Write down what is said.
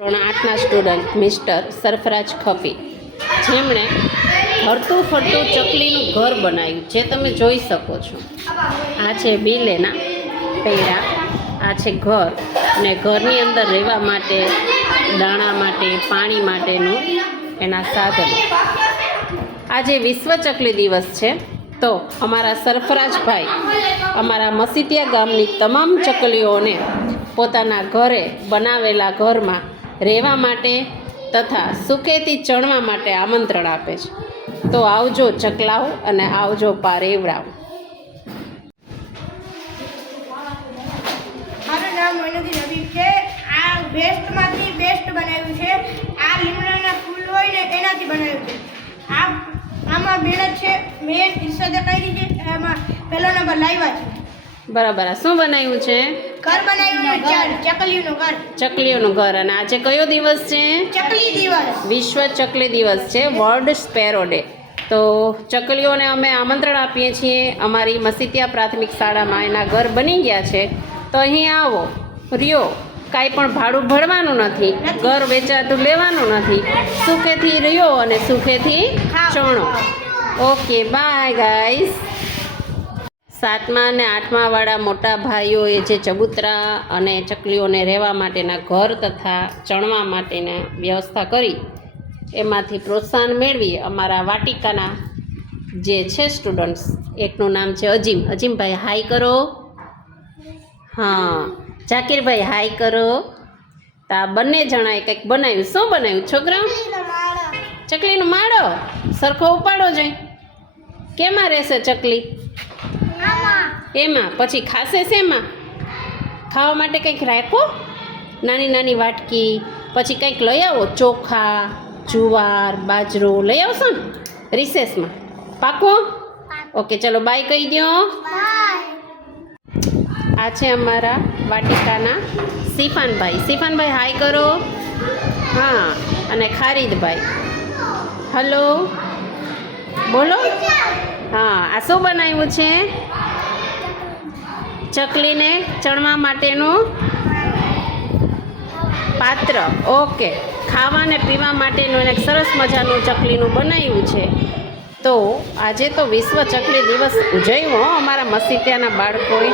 ધોરણ 8ના student mister Sarfaraz ખફી, જેમણે હરતું ફરતું ચકલીનું ઘર બનાવ્યું, જે તમે જોઈ શકો છો. આ છે બિલેના પૈડા, આ છે ઘર, અને ઘરની અંદર રહેવા માટે, દાણા માટે, પાણી માટેનું એના સાધનો. આજે વિશ્વ ચકલી દિવસ છે, તો અમારા સરફરાજભાઈ અમારા મસીતિયા ગામની તમામ ચકલીઓને પોતાના ઘરે બનાવેલા ઘરમાં રહેવા માટે તથા સુખેથી ચણવા માટે આમંત્રણ આપે છે. તો આવજો ચકલાઓ અને આવજો પારેવડાઓ. મારું નામ મોઇનુદ્દીન હબીબ છે. આ વેસ્ટમાંથી બેસ્ટ બનાવ્યું છે. આ લીમડાના ફૂલ હોય ને એનાથી બનાવ્યું છે. આમાં બેડ છે, મેં ઈર્ષાદે કરી છે. એમાં પહેલો નંબર લાવ્યા છે. બરાબર. આ શું બનાવ્યું છે? ઘર બનાવ્યું છે, ચકલીનું ઘર. ચકલીઓનું ઘર. અને આજે કયો દિવસ છે? ચકલી દિવસ. વિશ્વ ચકલી દિવસ છે, વર્લ્ડ સ્પેરો ડે. તો ચકલીઓને અમે આમંત્રણ આપીએ છીએ. અમારી મસીતિયા પ્રાથમિક શાળામાં એના ઘર બની ગયા છે, તો અહીં આવો, રહ્યો. કાંઈ પણ ભાડું ભરવાનું નથી, ઘર વેચાતું લેવાનું નથી. સુખેથી રહ્યો અને સુખેથી ચણો. Okay, bye guys. 7મા અને 8મા વાળા મોટા ભાઈઓએ જે ચબૂતરા અને ચકલીઓને રહેવા માટેના ઘર તથા ચણવા માટેની વ્યવસ્થા કરી, એમાંથી પ્રોત્સાહન મેળવી અમારા વાટિકાના જે છે સ્ટુડન્ટ્સ, એકનું નામ છે અજીમ. અજીમભાઈ હાય કરો. હા, જાકીરભાઈ હાય કરો. તો આ બંને જણાએ કંઈક બનાવ્યું. શું બનાવ્યું છોકરા? ચકલીનો માળો. સરખો ઉપાડો જાય. કેમાં રહેશે ચકલી? એમાં. પછી ખાશે શેમાં? ખાવા માટે કંઈક રાખો, નાની નાની વાટકી. પછી કંઈક લઈ આવો, ચોખા, જુવાર, બાજરો લઈ આવશો ને રિસેસમાં. પાકો? ઓકે, ચલો બાય કહી દો. આ છે અમારા વાટિકાના સિફાનભાઈ. સિફાનભાઈ હાય કરો. હા, અને ખારીદભાઈ હલો બોલો. હા, આ શું બનાવ્યું છે? ચકલીને ચણવા માટેનું પાત્ર. ઓકે, ખાવા ને પીવા માટેનું એને સરસ મજાનું ચકલીનું બનાવ્યું છે. તો આજે તો વિશ્વ ચકલી દિવસ ઉજવ્યો અમારા મસીતિયાના બાળકોએ.